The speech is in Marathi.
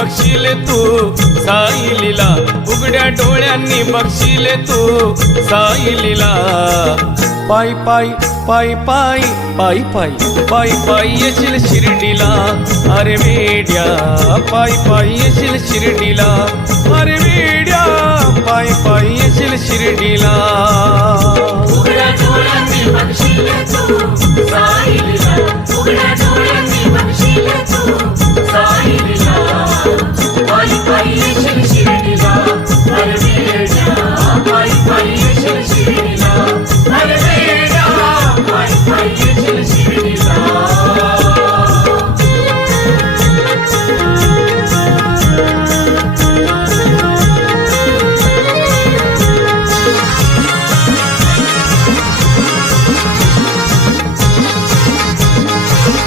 बघशील तू साईलीला, उघड्या डोळ्यांनी बघशील तू साईलीला. पायी पायी पायी पायी पायी पायी पायी पायी येशील शिर्डीला, अरे वेड्या पायी पायी येशील शिर्डीला, अरे वेड्या पायी पायी येशील शिर्डीला. उघड्या डोळ्यांनी बघशील तू साईलीला,